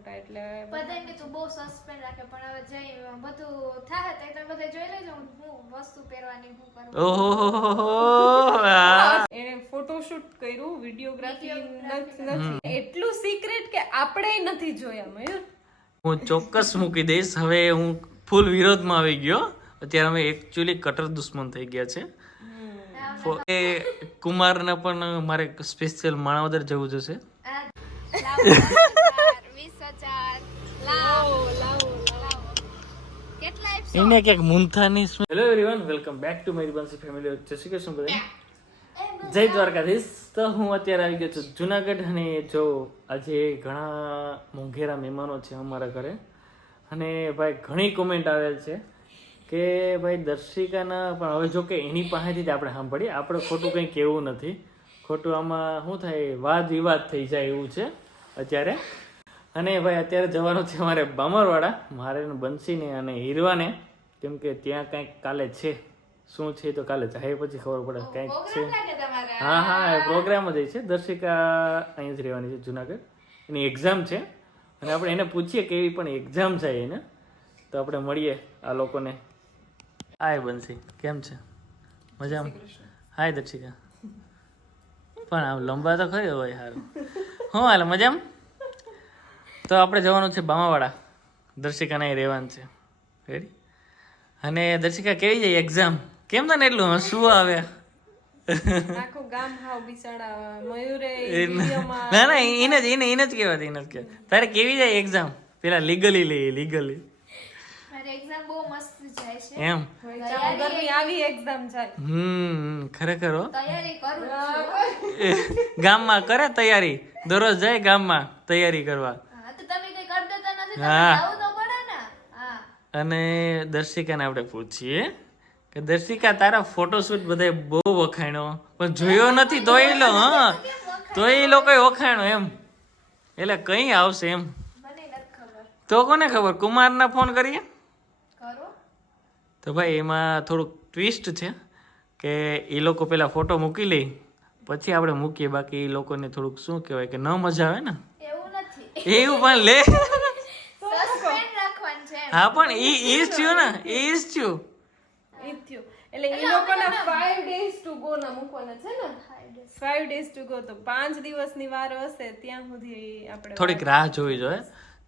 ફોટા એટલે બધાને કે તું બહુ સસ્પેન્ડ રાખે પણ હવે જઈ બધું થાય તો તમે બધા જોઈ લેજો હું વસ્તુ પહેરવાની હું કરું. ઓહો એને ફોટોશૂટ કર્યું વિડિયોગ્રાફી નથી. એટલું સિક્રેટ કે આપણે નથી જોયા મયુર. હું ચોક્કસ મૂકી દઈશ. હવે હું ફૂલ વિરોધમાં આવી ગયો. અત્યારે અમે એકચ્યુઅલી કટર દુશ્મન થઈ ગયા છે. એ કુમારને પણ મારે સ્પેશિયલ માણાવદર જવું જશે. આ લાવો લાવો લાવો? એને ક્યાંક મૂંથાની hello everyone welcome back to મારી બંસી ફેમિલી જય શ્રી કૃષ્ણ બધા જય દ્વારકાધીશ. તો હું અત્યારે આવી ગયો છું જુનાગઢ અને જો આજે ઘણા મોંઘેરા મહેમાનો છે અમારા ઘરે. અને ભાઈ ઘણી કોમેન્ટ આવેલ છે કે ભાઈ દર્શિકાના પણ હવે જો કે એની પાસેથી જ આપણે સાંભળીએ. આપણે ખોટું કંઈ કહેવું નથી. ખોટું આમાં શું થાય? વાદ વિવાદ થઈ જાય એવું છે અત્યારે. અને ભાઈ અત્યારે જવાનું છે મારે બામરવાડા મારે બંસીને અને હીરવાને. કેમ કે ત્યાં કંઈક કાલે છે. શું છે તો કાલે જાય પછી ખબર પડે કંઈક છે. હા હા પ્રોગ્રામ જ છે. દર્શિકા અહીં જ રહેવાની છે જુનાગઢ. એની એક્ઝામ છે. અને આપણે એને પૂછીએ કેવી પણ એક્ઝામ છે એને. તો આપણે મળીએ આ લોકોને. હાય બંસી કેમ છે? મજામાં? હાય દર્શિકા. પણ આમ લંબા તો ખરી હોય સારું હું હાલ મજામાં? તો આપણે જવાનું છે બામાવાડા. દર્શિકાને અહીં રહેવાનું છે. રેડી અને દર્શિકા કેવી જાય એક્ઝામ કેમ તને એટલું હસવું આવે? ના ના એને જ એને એને જ કહેવાય એને જ કહેવાય. તારે કેવી જાય એક્ઝામ પેલા લીગલી લઈ લીગલી મારી એક્ઝામ બહુ મસ્ત જાય છે. એમ? હમ ખરેખર ગામમાં કરે તૈયારી? દરરોજ જાય ગામમાં તૈયારી કરવા? હા. તો અને દર્શિકાને આપણે પૂછીએ કે દર્શિકા તારા ફોટોશૂટ બધાય બહુ વખાણ્યો. પણ જોયો નથી તોય લો હા. તોય એ લોકોએ વખાણ્યો એમ. એટલે કઈ આવશે એમ. તો કોને ખબર? કુમારને ફોન કરીએ? તો ભાઈ એમાં થોડુંક ટ્વિસ્ટ છે કે એ લોકો પેલા ફોટો મૂકી લે પછી આપણે મૂકીએ. બાકી એ લોકોને થોડુંક શું કહેવાય કે ન મજા આવે ને? એવું પણ લે સસ્પેન્ડ રાખવાનું છે એમ. હા પણ ઈ ઈ જ થયું ને. ઈ જ થયું. ઈ થયું. એટલે એ લોકોના ફાઈવ ડેઝ ટુ ગો ના મૂકવાના છે ને? 5 ડેઝ ટુ ગો તો પાંચ દિવસની વાર હશે ત્યાં સુધી આપણે થોડીક રાહ જોવી જોઈએ.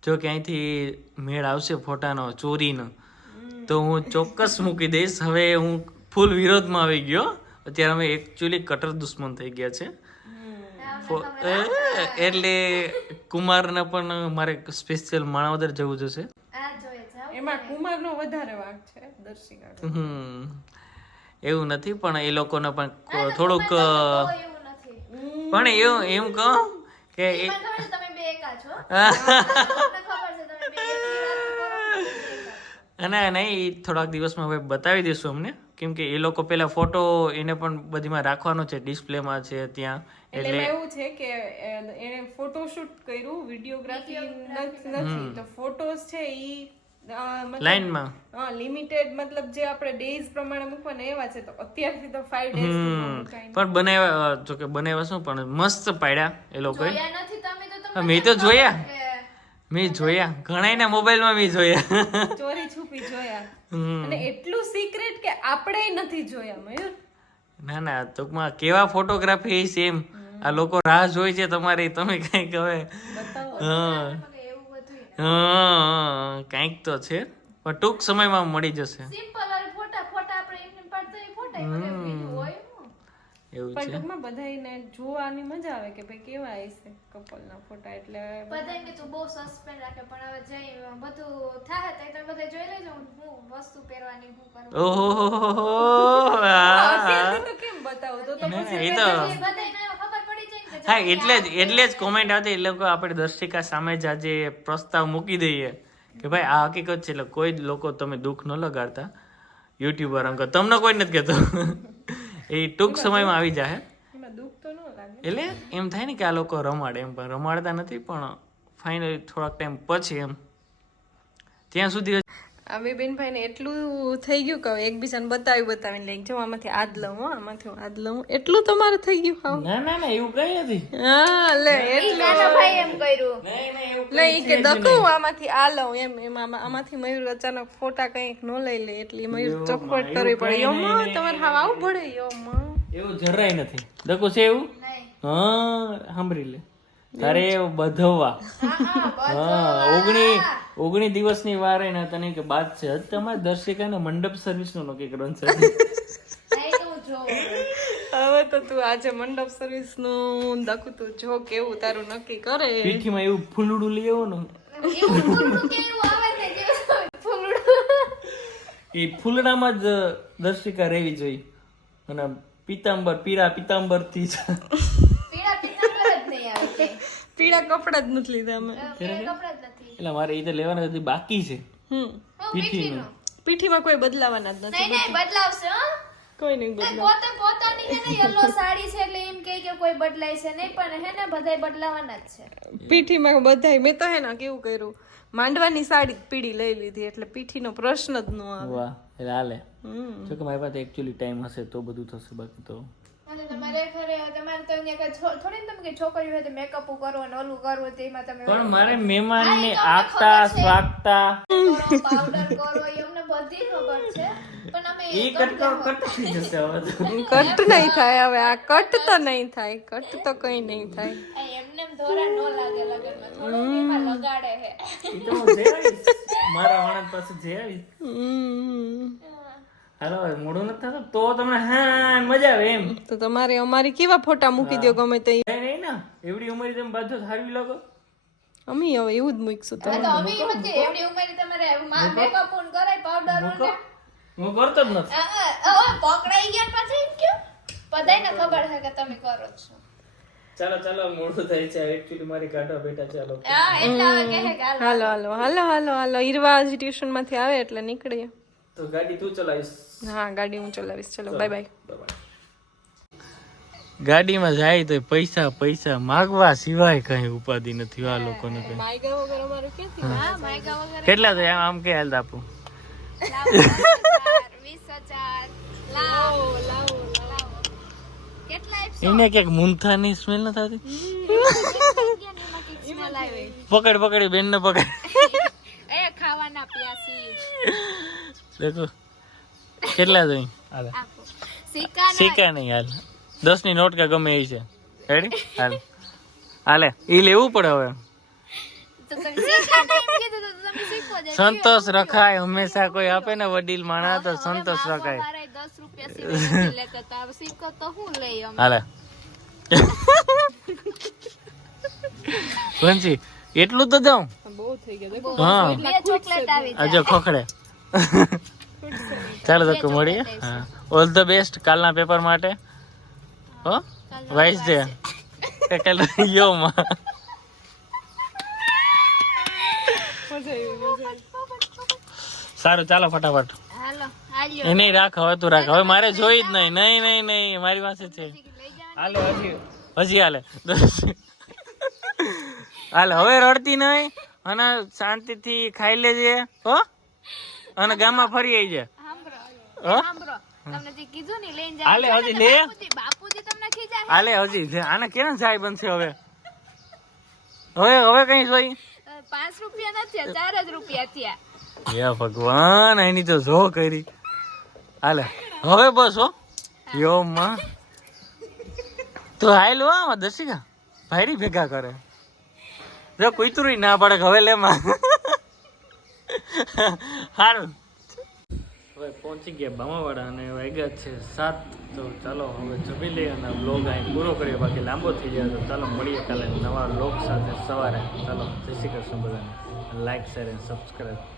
જો કે અહીંથી મેળ આવશે ફોટાનો ચોરીનો. તો હું ચોક્કસ મૂકી દઈશ. હવે હું ફૂલ વિરોધમાં આવી ગયો. અત્યારે અમે એકચ્યુઅલી કટર દુશ્મન થઈ ગયા છે. એટલે કુમારને પણ મારે સ્પેશિયલ માણાવદર જવું જશે. એમાં કુમારનો વધારે વાંક છે દર્શિકા હમ. એવું નથી પણ એ લોકોને પણ થોડુંક તો એવું નથી. પણ એવું એમ કહો કે એ. અને નહીં થોડાક દિવસમાં હવે બતાવી દઈશું અમને. કેમ કે એ લોકો પેલા ફોટો એને પણ બધીમાં રાખવાનો છે ડિસ્પ્લેમાં છે ત્યાં. એટલે એવું છે કે એને ફોટોશૂટ કર્યું વિડીયોગ્રાફી નથી તો ફોટોસ છે મતલબ લાઈનમાં હા લિમિટેડ મતલબ જે આપણે ડેઝ પ્રમાણે મૂકવાના એવા છે તો અત્યારથી તો 5 ડેઝ પણ બનાવ્યા જો કે બનાવ્યા શું પણ મસ્ત પાડ્યા એ લોકોએ. જોયા નથી તમે તો તમે મેં તો જોયા. મેં જોયા. ઘણાયના મોબાઈલમાં મેં જોયા. ચોરી છુપી જોયા. હમ. અને એટલું સિક્રેટ કે આપણે નથી જોયા મયુર ના ના ટૂંકમાં કેવા ફોટોગ્રાફી સેમ આ લોકો રાહ જોઈ છે તમારી તમે કંઈક હવે બતાવો. હા. હા કંઈક તો છે. પણ ટૂંક સમયમાં મળી જશે. સિમ્પલ વાળી ફોટા ફોટા આપણે એમને પાડતા ફોટા હોય એવું છે. ટૂંકમાં બધાને જોવાની મજા આવે કે ભાઈ કેવા કપલના ફોટા એટલે બધાને કે તું બહુ સસ્પેન્ડ રાખે પણ હવે જઈ બધું થાય તો તમે બધા જોઈ લેજો હું વસ્તુ પહેરવાની હું કરું. ઓહો તો કેમ બતાવું? તો તો એ તો એ બધાને ખબર પડી જાય ને કે હા એટલે જ એટલે જ કોમેન્ટ આવતી એટલે લોકો આપણે દર્શિકા સામે જ આજે પ્રસ્તાવ મૂકી દઈએ. કે ભાઈ આ હકીકત છે એટલે કોઈ જ લોકો તમે દુઃખ ન લગાડતા. યુટ્યુબર અંકલ તમને કોઈ નથી કહેતો. એ ટૂંક સમયમાં આવી જાય એટલે એમ થાય ને કે આ લોકો રમાડે એમ પણ રમાડતા નથી પણ ફાઇનલી થોડાક ટાઈમ પછી એમ. ત્યાં સુધી આ બેનભાઈને એટલું થઈ ગયું કે એકબીજાને બતાવી બતાવીને લઈ જો આમાંથી આદ લઉં હો. આમાંથી હું આદ લઉં. એટલું તમારે થઈ ગયું હાવ. ના ના ના એવું કઈ નથી. હા લે એટલું. ભાઈ એમ કર્યું નહીં નહીં એવું લે ઈ કે દકું આમાંથી આ લઉં એમ. એમ આમાં- આમાંથી મયુર અચાનક ફોટા કંઈક ન લઈ લે એટલે મયુર ચોખવટ કરવી પડે. યમ્મા તમારે હાવ આવું પડે યમ્મા એવું જરાય નથી. દકુ છે એવું? હા સાંભળી લે. તારે બધવા હા ઓગણી ઓગણી દિવસની વાર એના ને તને કે બાદ છે. હજ તમારે દર્શિકાને મંડપ સર્વિસનું નક્કી કરવાનું છે. હવે તો તું આજે મંડપ સર્વિસનું દાખું તું. જો કેવું તારું નક્કી કરે. પીઠીમાં એવું ફૂલડું લઈ આવો ને. ને એ ફૂલડામાં જ દર્શિકા રહેવી જોઈએ. અને પીતાંબર પીરા પીતાંબરથી જ પીળા પીતાંબર જ નહીં આવે કે પીળા કપડા જ નથી લીધા અમે. પીળા કપડા જ નથી. એટલે મારે એ તો લેવાના હતી બાકી છે. હમ. પીઠીનું. પીઠીમાં કોઈ બદલાવાના જ નથી નહીં નહીં બદલાવશે કોઈ નહીં બદલાવ. પોતે પોતાની હે ને યલો સાડી છે એટલે એમ કહે કે કોઈ બદલાય છે નહીં પણ હે ને બધાય બદલાવાના જ છે. પીઠીમાં બધાય મેં તો હે ને કેવું કર્યું માંડવાની સાડી પીડી પીળી લઈ લીધી એટલે પીઠીનો પ્રશ્ન જ ન આવે. વાહ એટલે હાલે. જો કે મારી પાસે એકચ્યુઅલી ટાઈમ હશે તો બધું થશે બાકી તો. અને તમારે ખરે તમારે તો અહીંયા થોડી ને તમે કે છોકરીઓ હોય તો મેકઅપ કરો ને ઓલું કરો તેમાં તમે પણ મારે મહેમાનને આગતા સ્વાગતા. પાવડર કરો એમને બધી ખબર છે. પણ અમે એ કટકો કટ થઈ જશે હવે કટ નહીં થાય હવે આ કટ તો નહીં થાય કટ તો કઈ નહીં થાય. એમને ધોરા નો લાગે લગનમાં થોડુંક એમાં લગાડે હે. એ તો હું જઈ આવીશ. મારા વાણંદ પાસે જે હમ. હાલો મોડું નથી થતું? તો તમને હા મજા આવે એમ. તો તમારે અમારી કેવા ફોટા મૂકી દો ગમે તે? નહીં ને એવડી ઉંમરે તમે બાજુ સારી લાગો. અમે હવે એવું જ મૂકશું તો તો અમે એમ જ એવડી ઉંમરે તમારે મેકઅપ ઓન કરાય પાવડર ઓન હું કરતો જ નથી. આ, પકડાઈ ગયા પછી એમ કયો? બધાયને ખબર છે કે તમે કરો છો. ચાલો ચાલો મોડું થઈ છે. એકચ્યુઅલી મારી ગાઢા બેટા ચાલો હા એટલે હવે કહે. હાલો હાલો હાલો હાલો હાલો. ઈરવા ટ્યુશનમાંથી આવે એટલે નીકળીએ. તો ગાડી તું ચલાવીશ હા ગાડી હું ચલાવીશ ચલો બાય બાય ગાડીમાં જાય તો પૈસા પૈસા માગવા સિવાય કઈ ઉપાધિ નથી આ લોકોને કઈ માયગા વગર અમારું ક્યાંથી હા માયકા વગર કેટલા થયા આમ કે હાલ આપું? એને ક્યાંક મૂંથાની સ્મેલ ન થતી. પકડ પકડી બેન ને પકડ દેખો. કેટલા જોઈ હાલે. સિક્કા નહીં હાલ. દસની નોટ કે ગમે એ છે. રેડી હાલ. હાલે. એ લેવું પડે હવે. સંતોષ રખાય હંમેશા કોઈ આપે ને વડીલ માણા તો સંતોષ રખાય. હાલે. વંશી એટલું તો જાઉં. બહુ થઈ ગયા. હા. બે ચોકલેટ આવી આજે ખોખડે. ચાલો તો મળીએ. ઓલ ધ બેસ્ટ કાલના પેપર માટે. હો. વાઇસ કે કાલ યો માં સારું ચાલો ફટાફટ. એને રાખ હવે તું રાખ. હવે મારે જોઈ જ નહીં. નહીં નહીં નહીં. મારી પાસે છે. હાલો હજી. હજી હાલે. હાલ હવે રડતી નહીં. અને શાંતિથી ખાઈ લેજે હો. અને ગામમાં ફરી આવી જાય હાલે હજી લે. હાલે હજી આને કેને જાય બનશે હવે? હવે હવે કઈ જોઈ પાંચ રૂપિયા નથી ચાર જ રૂપિયા થયા. યા ભગવાન એની તો જો કરી. હાલે. હવે બસ હો. યો માં. તો હાલ હો દસિકા ભાઈરી ભેગા કરે. જો કુતરું ના પડે હવે લે માં સારું હવે પહોંચી ગયા બામાવાડા અને વાગ્યા છે સાત. તો ચાલો હવે જમી લઈએ અને બ્લોગ અહીં પૂરો કરીએ. બાકી લાંબો થઈ જાય તો ચાલો મળીએ કાલે નવા બ્લોગ સાથે સવારે. ચાલો, જય શ્રી કૃષ્ણ બધાને. Like share and subscribe